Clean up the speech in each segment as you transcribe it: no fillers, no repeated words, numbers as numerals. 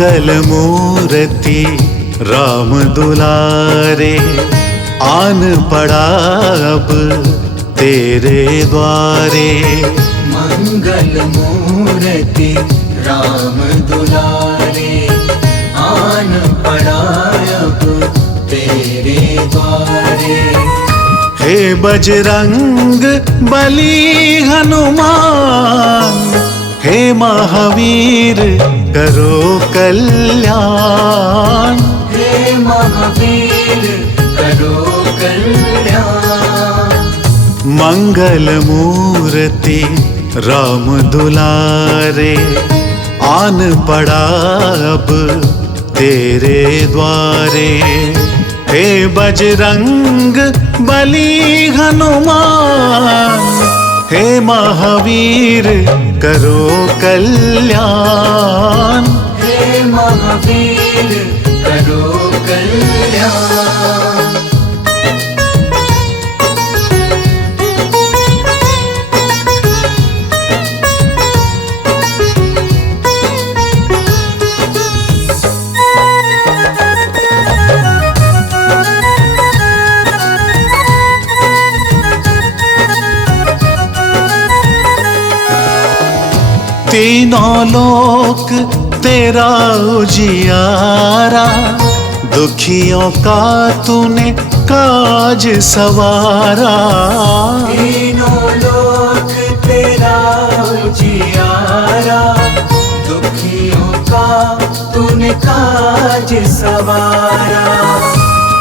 मंगल मूर्ति राम दुलारे, आन पड़ा अब तेरे द्वारे। मंगल मूर्ति राम दुलारे, आन पड़ा अब तेरे द्वारे। हे बजरंग बली हनुमान, हे महावीर करो कल्याण। हे महावीर करो कल्याण। मंगल मूर्ति राम दुलारे, आन पड़ा अब तेरे द्वारे। हे बजरंग बली हनुमान, हे महावीर करो कल्याण। हे महावीर करो कल्याण। तीनों लोक तेरा उजियारा, दुखियों का तूने काज सवारा। तीनों लोक तेरा उजियारा, दुखियों का तूने काज सवारा।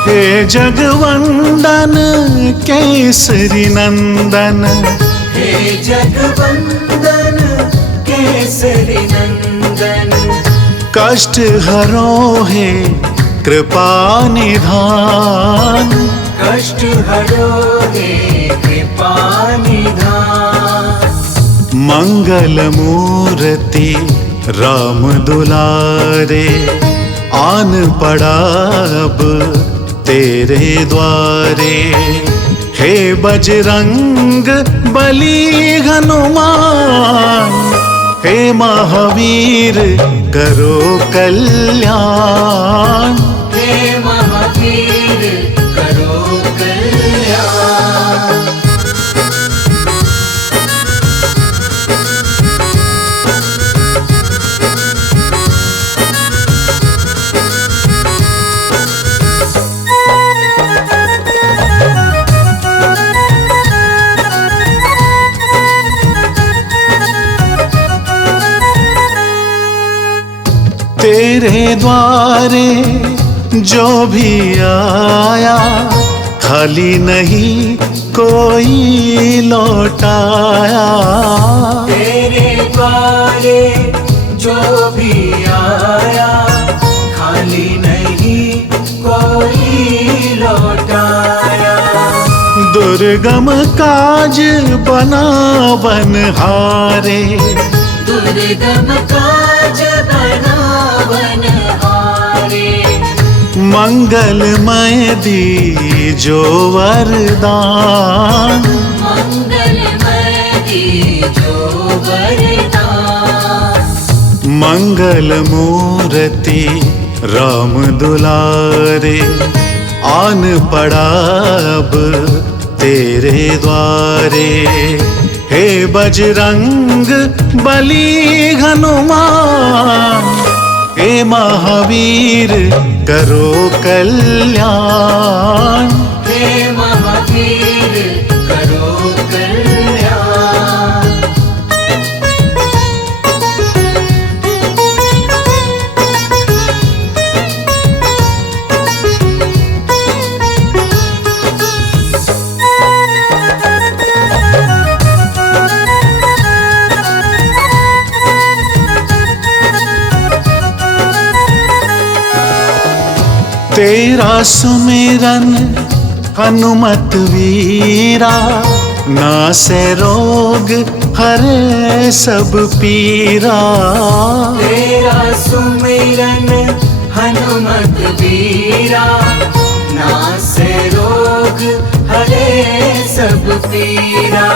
हे जगवंदन केसरी नंदन, हे जगवंदन केसरी नंदन। कष्ट हरो हे कृपा निधान। कष्ट हरो हे कृपा निधान। मंगल मूर्ति राम दुलारे, आन पड़ा अब तेरे द्वारे। हे बजरंग बली हनुमान, हे महावीर करो कल्याण। हे महावीर करो कल्याण। तेरे द्वारे जो भी आया, खाली नहीं कोई लौटाया। तेरे द्वारे जो भी आया, खाली नहीं कोई लौटाया। दुर्गम काज बना बनहारे, दुर्गम काज बना बनहारे। मंगलमय दीजो वरदान। मंगलमय दीजो वरदान। मंगल मूर्ति राम दुलारे, आन पड़ा अब तेरे द्वारे। हे बजरंग बली हनुमान, हे महावीर करो कल्याण। हे महावीर करो कल्याण। तेरा सुमिरन हनुमत वीरा, नासे रोग हरे सब पीरा। तेरा सुमिरन हनुमत वीरा, नासे रोग हरे सब पीरा।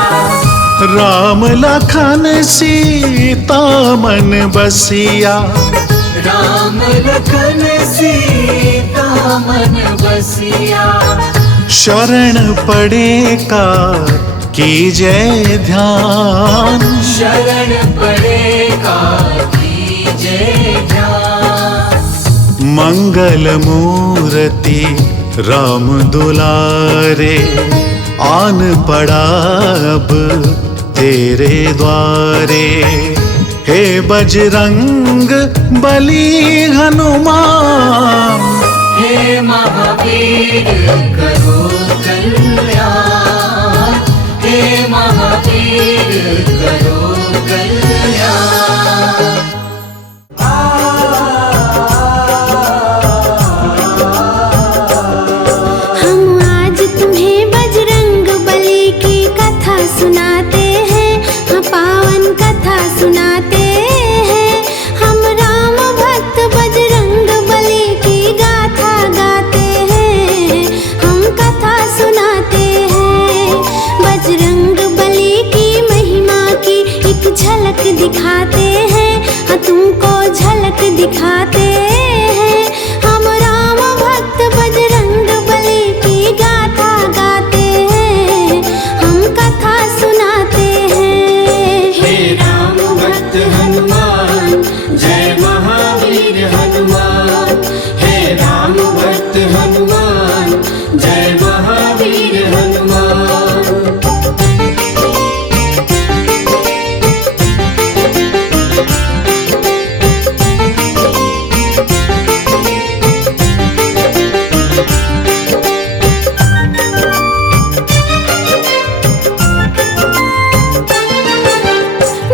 राम लखन सीता मन बसिया, राम लखन सीता मन बसिया। शरण पड़े का कीजय ध्यान, शरण पड़े का कीजय ध्यान। मंगल मूर्ति राम दुलारे, आन पड़ा अब तेरे द्वारे। हे बजरंग बली हनुमान, हे महावीर करो कल्याण, हे महावीर करो कल्याण। हम आज तुम्हें बजरंग बली की कथा सुनाते हैं, हाँ पावन कथा सुनाते हैं। हम राम भक्त बजरंग बली की गाथा गाते हैं, हम कथा सुनाते हैं। बजरंग बली की महिमा की एक झलक दिखाते हैं, हाँ तुमको झलक दिखाते हैं। हम राम भक्त बजरंग बली की गाथा गाते हैं, हम कथा सुनाते हैं। हे राम भक्त हनुमान जय महावीर हनुमान, हे राम भक्त हनुमान जय महावीर हनुमान।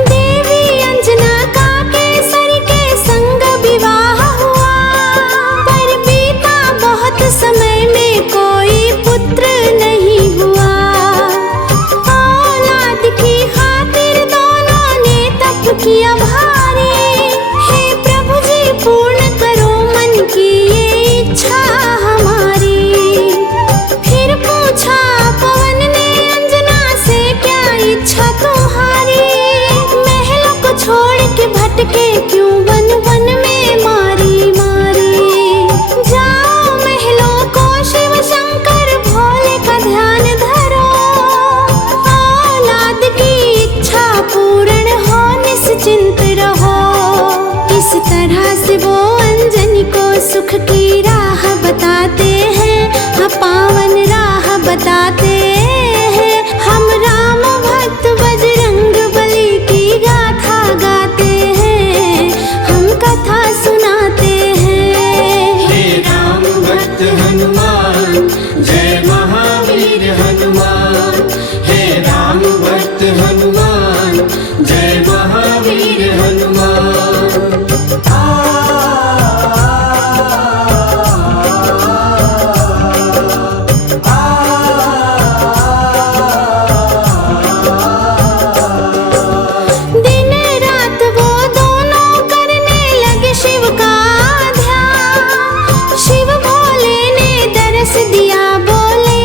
देवी अंजना का केसरी के संग विवाह हुआ, पर बीता बहुत समय में कोई पुत्र नहीं हुआ। औलाद की खातिर दोनों ने तप किया भारी, हे प्रभु जी पूर्ण करो मन की ये इच्छा हमारी। फिर पूछा पवन ने अंजना से क्या इच्छा तुम्हारी, महलों को छोड़ के भटके क्यों वन वन में मारी मारी। जाओ महलों को शिव शंकर भोले का ध्यान धरो, औलाद की इच्छा पूर्ण हो निश्चिंत रहो। इस तरह से वो अंजनी को सुख की राह बताते हैं, हाँ पावन राह बताते हैं। हम राम भक्त बजरंग बली की गाथा गाते हैं, हम कथा सुनाते हैं। हे राम भक्त हनुमान जय महावीर हनुमान, हे राम भक्त हनुमान जय महावीर हनुमान। दिन रात वो दोनों करने लगे शिव का ध्यान। शिव भोले ने दर्श दिया, बोले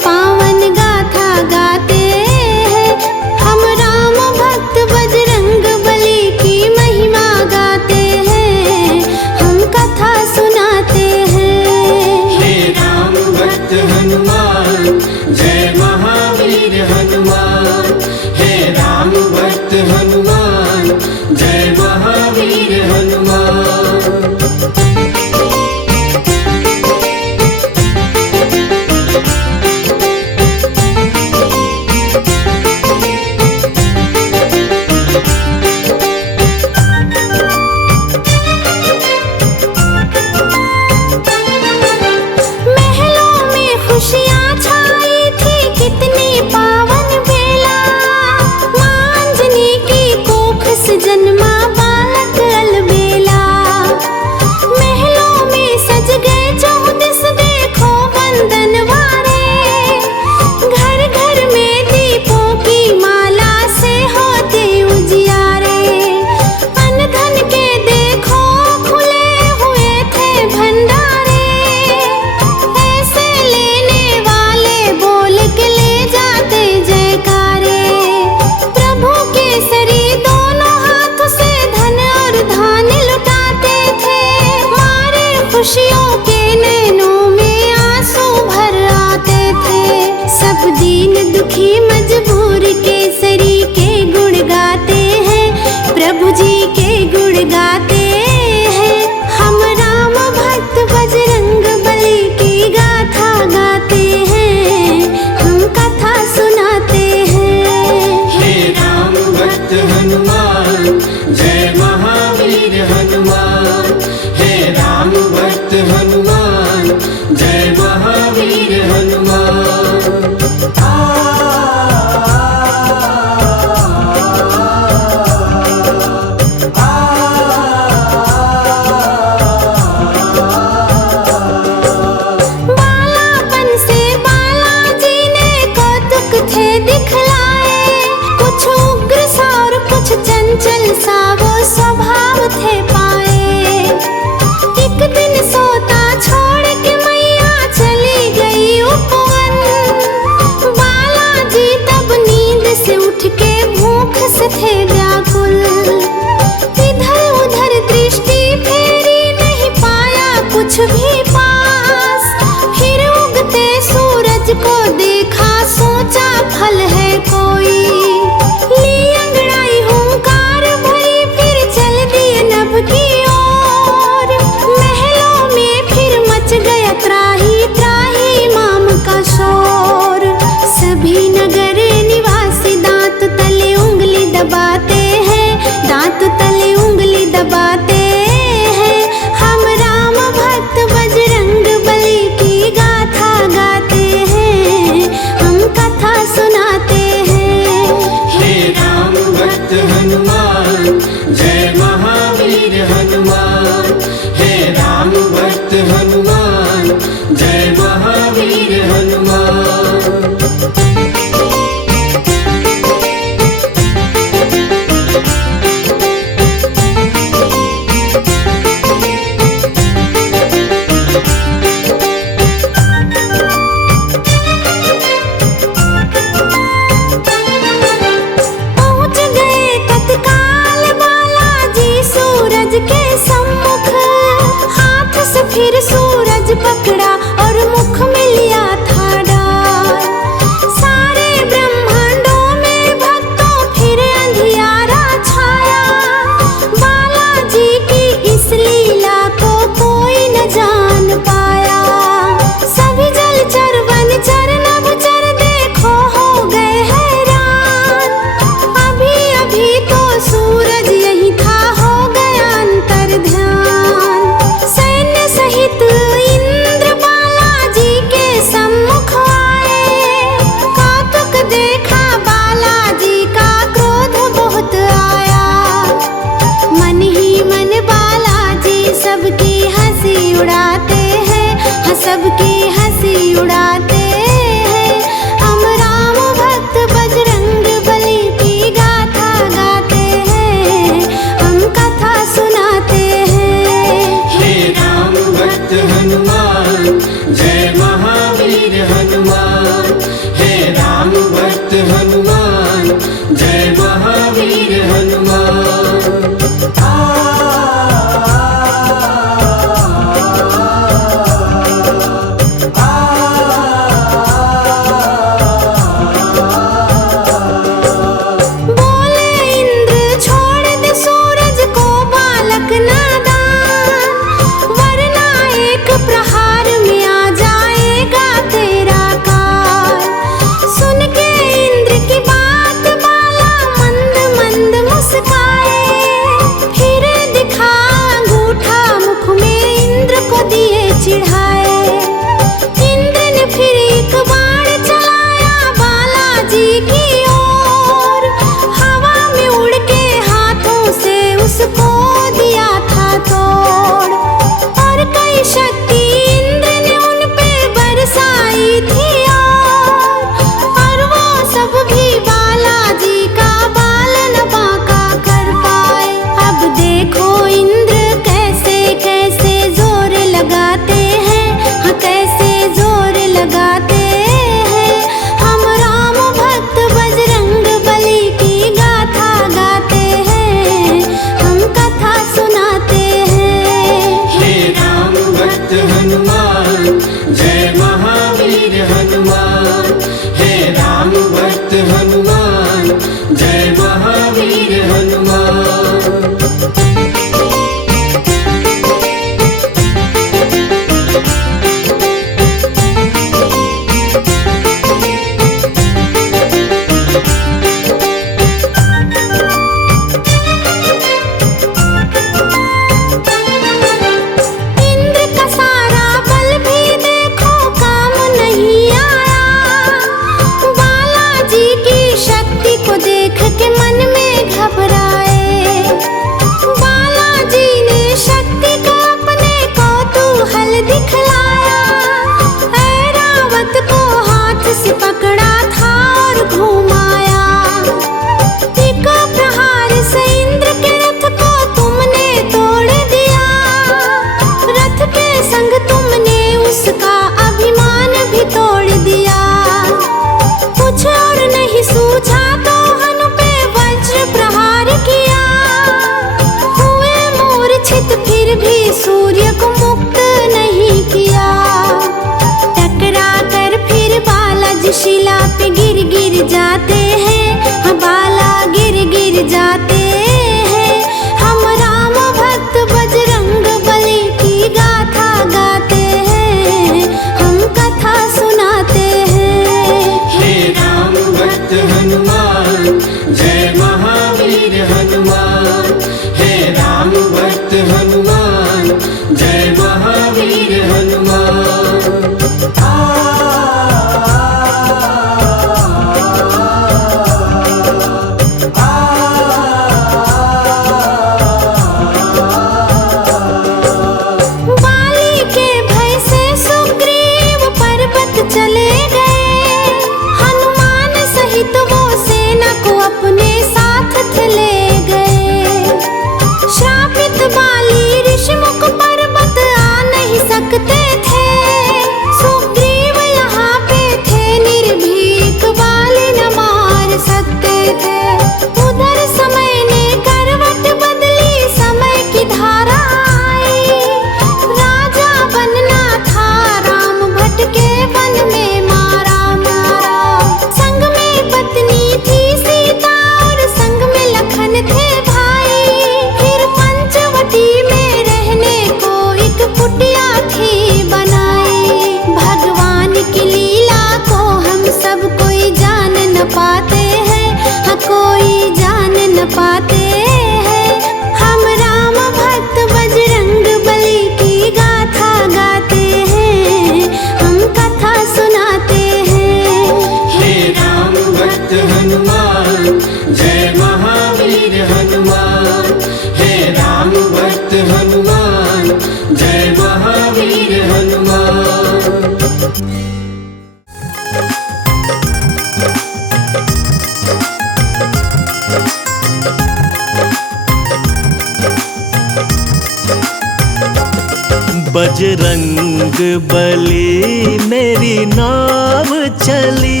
बजरंग बली मेरी नाव चली,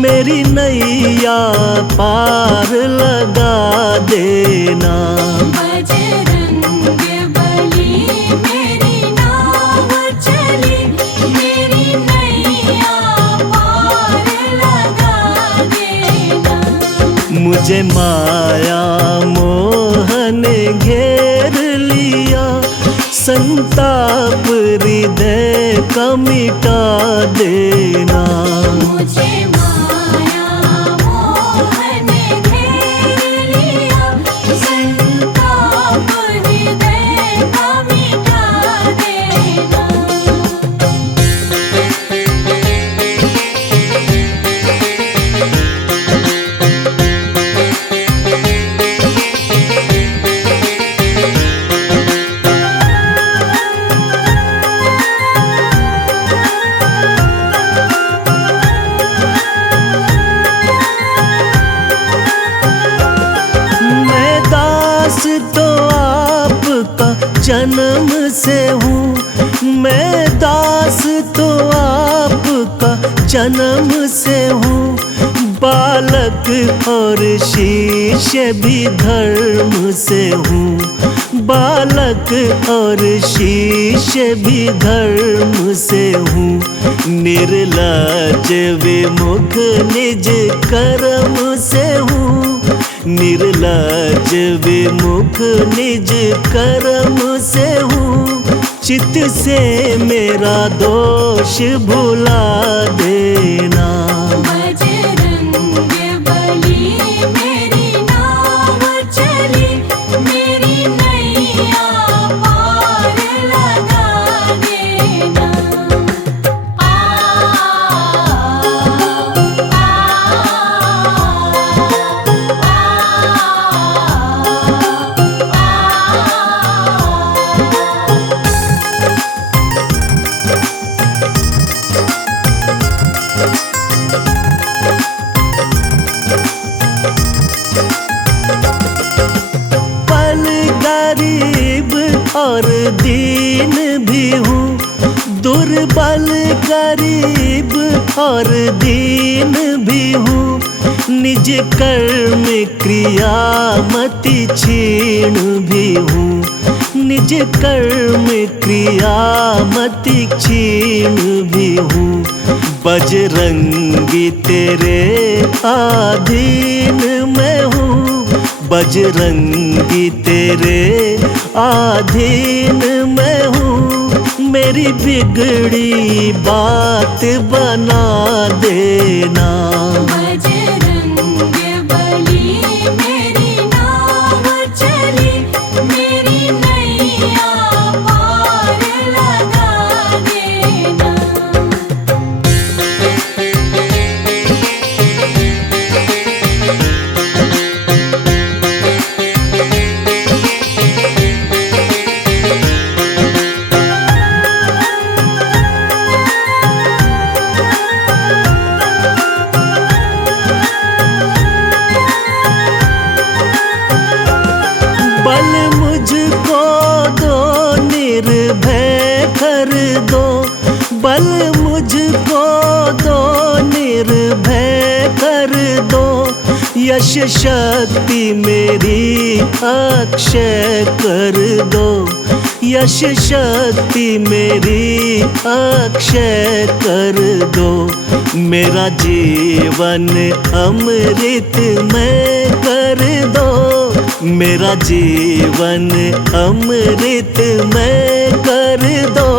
मेरी नैया पार लगा देना। बजरंग बली मेरी नाव चली, मेरी नैया पार लगा देना। मुझे माया मोह ने घेर लिया, संताप हृदय का मिटा देना। मुझे माया मोह ने घेर लिया, संताप हृदय का मिटा देना। तो आपका जन्म से हूँ, मैं दास तो आपका जन्म से हूँ। बालक और शिष्य भी धर्म से हूँ, बालक और शिष्य भी धर्म से हूँ। निर्लज विमुख निज कर्म से हूँ, निर्लज विमुख निज कर्म से हूँ। चित्त से मेरा दोष भुला देना। बजरंग बली मेरी नाव चली, मेरी नैया पार लगा देना। पल गरीब और दीन भी हूँ, दुर्बल गरीब और दीन भी हूँ। निज कर्म क्रिया मति क्षीण भी हूँ, निज कर्म क्रिया मति क्षीण भी हूँ। बजरंगी तेरे अधीन मैं हूँ, बजरंगी तेरे अधीन मैं हूँ। मेरी बिगड़ी बात बना देना। बजरंग बली मेरी नाव चली, मेरी नैया पार लगा देना। बल मुझको दो निर्भय कर दो, बल मुझको दो निर्भय कर दो। यश शक्ति मेरी अक्षय कर दो, यश शक्ति मेरी अक्षय कर दो। मेरा जीवन अमृत में कर दो, मेरा जीवन अमृत में कर दो।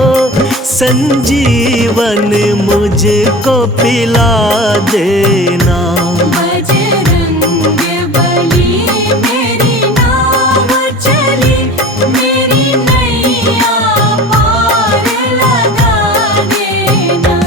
संजीवन मुझको पिला देना। बजरंग बली मेरी नाव चली, मेरी नैया पार लगा देना।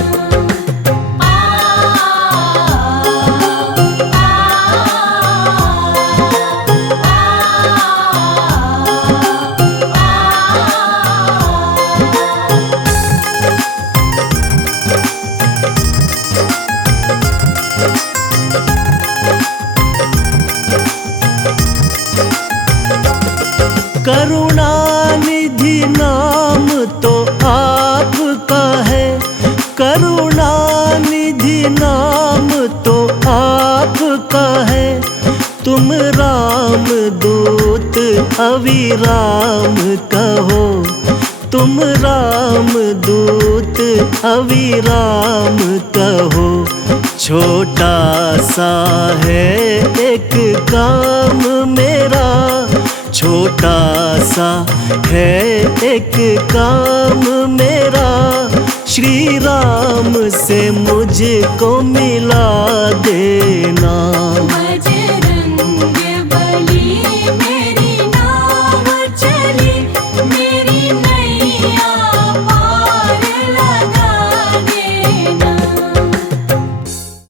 नाम तो आपका है, तुम राम दूत अविराम कहो, तुम राम दूत अविराम कहो। छोटा सा है एक काम मेरा, छोटा सा है एक काम मेरा, श्री राम से मुझको मिला देना। बजरंग बली मेरी नाव चली,